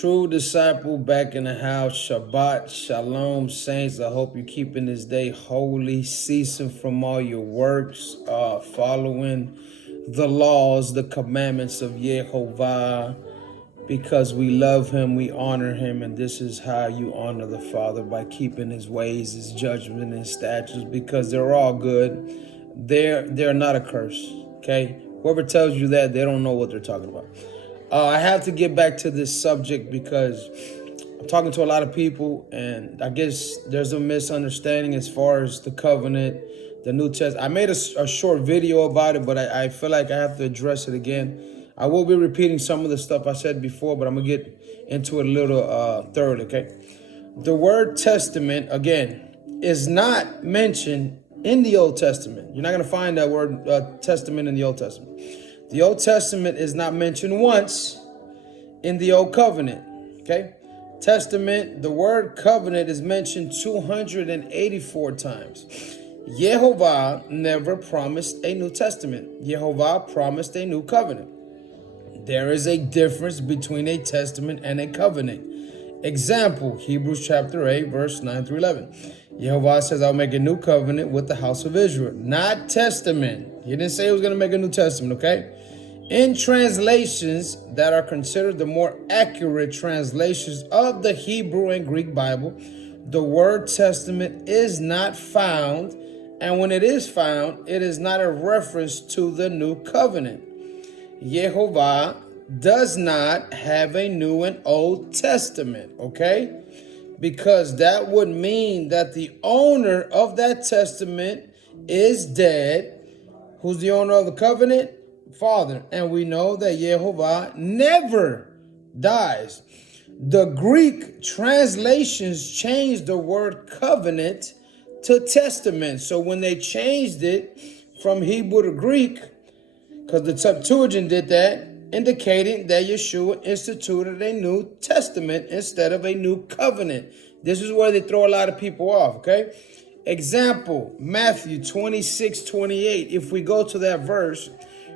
True disciple back in the house. Shabbat Shalom, saints. I hope you're keeping this day holy, ceasing from all your works, following the laws, the commandments of Yehovah, because we love him, we honor him, and this is how you honor the Father, by keeping his ways, his judgment, and statutes, because they're all good. They're not a curse. Okay, whoever tells you that, they don't know what they're talking about. I have to get back to this subject because I'm talking to a lot of people, and I guess there's a misunderstanding as far as the covenant, the New Testament. I made a short video about it, but I feel like I have to address it again. I will be repeating some of the stuff I said before, but I'm going to get into it a little thoroughly, okay? The word testament, again, is not mentioned in the Old Testament. You're not going to find that word testament in the Old Testament. The Old Testament is not mentioned once in the Old Covenant, okay? Testament, the word covenant is mentioned 284 times. Yehovah never promised a New Testament. Yehovah promised a new covenant. There is a difference between a testament and a covenant. Example, Hebrews chapter 8, verse 9 through 11. Yehovah says, I'll make a new covenant with the house of Israel. Not testament. He didn't say he was going to make a new testament, okay? In translations that are considered the more accurate translations of the Hebrew and Greek Bible, the word testament is not found. And when it is found, it is not a reference to the new covenant. Yehovah does not have a New and Old Testament, okay? Because that would mean that the owner of that testament is dead. Who's the owner of the covenant? Father. And we know that Yehovah never dies. The Greek translations changed the word covenant to testament. So when they changed it from Hebrew to Greek, because the Septuagint did that, indicating that Yeshua instituted a New Testament instead of a new covenant. This is where they throw a lot of people off, okay? Example, Matthew 26:28. If we go to that verse,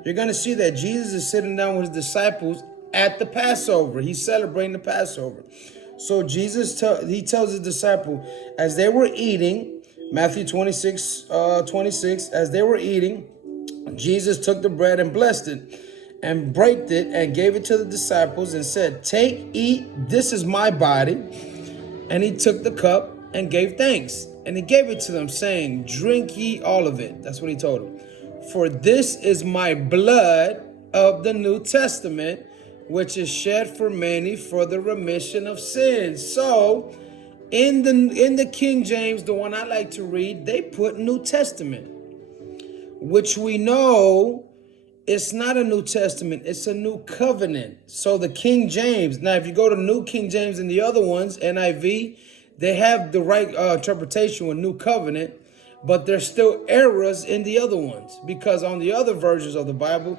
you're going to see that Jesus is sitting down with his disciples at the Passover. He's celebrating the Passover. So Jesus, he tells his disciple, as they were eating, Matthew 26:26, as they were eating, Jesus took the bread and blessed it and braked it and gave it to the disciples and said, take, eat, this is my body. And he took the cup and gave thanks. And he gave it to them, saying, drink ye all of it. That's what he told them. For this is my blood of the New Testament, which is shed for many for the remission of sins. So in the King James, the one I like to read, they put New Testament, which we know it's not a New Testament, it's a new covenant. So the King James, now if you go to New King James and the other ones, NIV, they have the right interpretation with new covenant, but there's still errors in the other ones, because on the other versions of the Bible,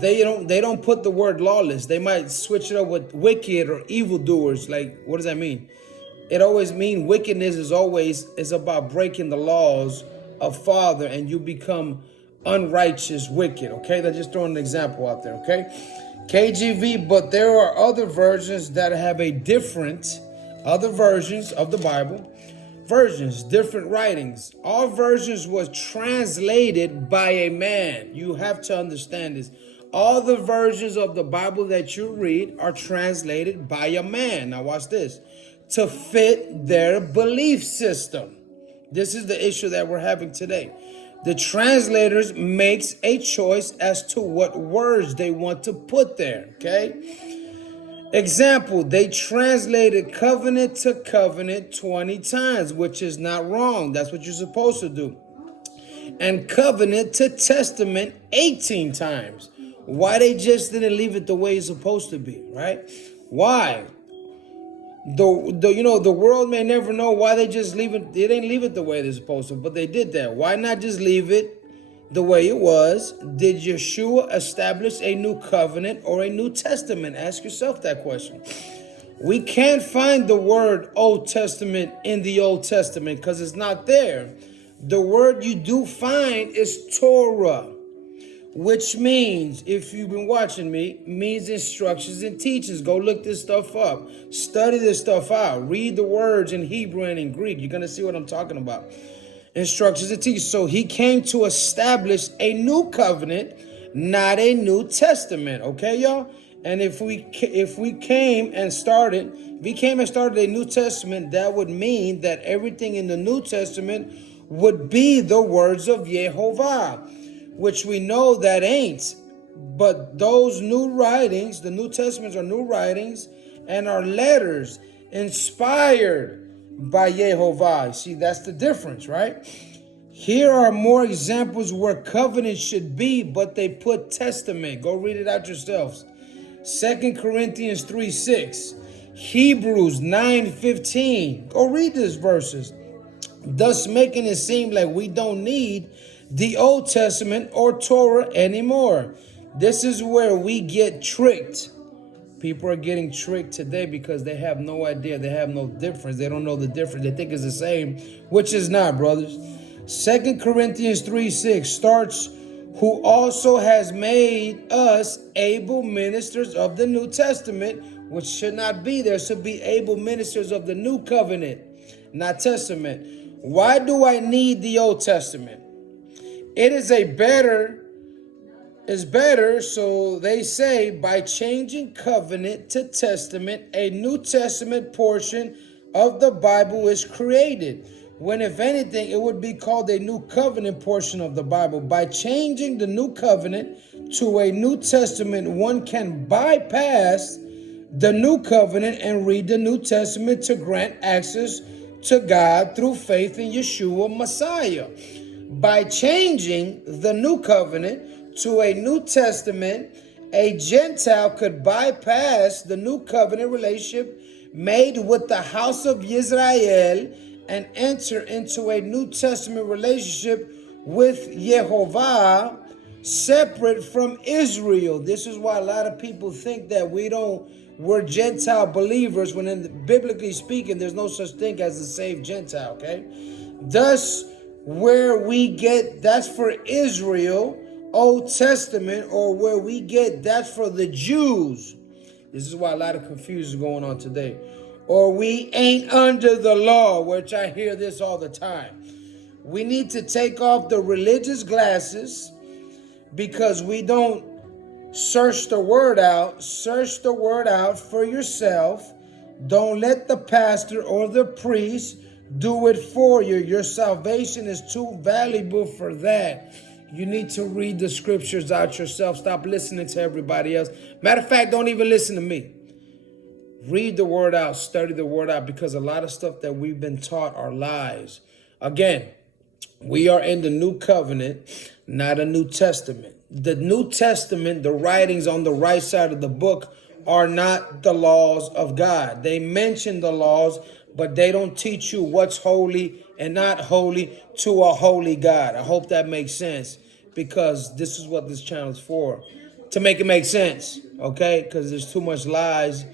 they don't put the word lawless. They might switch it up with wicked or evildoers. Like, what does that mean? It always means wickedness is about breaking the laws of Father, and you become unrighteous, wicked, okay? They're just throwing an example out there, okay? KJV, but there are other versions that have a different, other versions of the Bible, versions, different writings. All versions was translated by a man. You have to understand this. All the versions of the Bible that you read are translated by a man. Now watch this. To fit their belief system. This is the issue that we're having today. The translators makes a choice as to what words they want to put there, okay? Example, they translated covenant to covenant 20 times, which is not wrong. That's what you're supposed to do. And covenant to testament 18 times. Why they just didn't leave it the way it's supposed to be, right? Why? The world may never know why they just leave it. They didn't leave it the way they're supposed to, but they did that. Why not just leave it the way it was? Did Yeshua establish a new covenant or a New Testament? Ask yourself that question. We can't find the word Old Testament in the Old Testament because it's not there. The word you do find is Torah, which means, if you've been watching me, means instructions and teachings. Go look this stuff up. Study this stuff out. Read the words in Hebrew and in Greek. You're going to see what I'm talking about. Instructions and teachings. So he came to establish a new covenant, not a New Testament. Okay, y'all? And if we came and started a New Testament, that would mean that everything in the New Testament would be the words of Yehovah, which we know that ain't. But those new writings, the New Testaments are new writings and are letters inspired by Yehovah. See, that's the difference, right? Here are more examples where covenant should be, but they put testament. Go read it out yourselves. 2 Corinthians 3:6. Hebrews 9:15. Go read these verses. Thus making it seem like we don't need the Old Testament or Torah anymore. This is where we get tricked. People are getting tricked today because they have no idea. They have no difference. They don't know the difference. They think it's the same, which is not, brothers. 2 Corinthians 3:6 starts, who also has made us able ministers of the New Testament, which should not be there. Should be able ministers of the New Covenant, not Testament. Why do I need the Old Testament? It's better, so they say, by changing covenant to testament, a New Testament portion of the Bible is created. When, if anything, it would be called a New Covenant portion of the Bible. By changing the New Covenant to a New Testament, one can bypass the New Covenant and read the New Testament to grant access to God through faith in Yeshua Messiah. By changing the New Covenant to a New Testament, a Gentile could bypass the New Covenant relationship made with the house of Israel and enter into a New Testament relationship with Yehovah, separate from Israel. This is why a lot of people think that we're Gentile believers, when biblically speaking, there's no such thing as a saved Gentile, okay? Thus, where we get that's for Israel, Old Testament, or where we get that's for the Jews. This is why a lot of confusion is going on today. Or we ain't under the law, which I hear this all the time. We need to take off the religious glasses because we don't search the word out. Search the word out for yourself. Don't let the pastor or the priest do it for you. Your salvation is too valuable for that. You need to read the scriptures out yourself. Stop listening to everybody else. Matter of fact, don't even listen to me. Read the word out, study the word out, because a lot of stuff that we've been taught are lies. Again, we are in the New Covenant, not a New Testament. The New Testament, the writings on the right side of the book, are not the laws of God. They mention the laws, but they don't teach you what's holy and not holy to a holy God. I hope that makes sense, because this is what this channel is for, to make it make sense, okay? Because there's too much lies.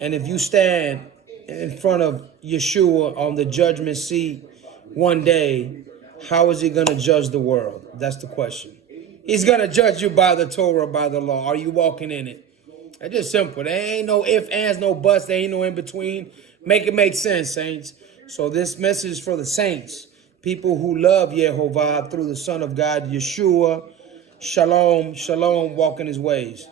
And if you stand in front of Yeshua on the judgment seat one day, how is he going to judge the world? That's the question. He's going to judge you by the Torah, by the law. Are you walking in it? It's just simple. There ain't no ifs, ands, no buts. There ain't no in between. Make it make sense, saints. So this message is for the saints, people who love Yehovah through the Son of God, Yeshua. Shalom, shalom, walk in his ways.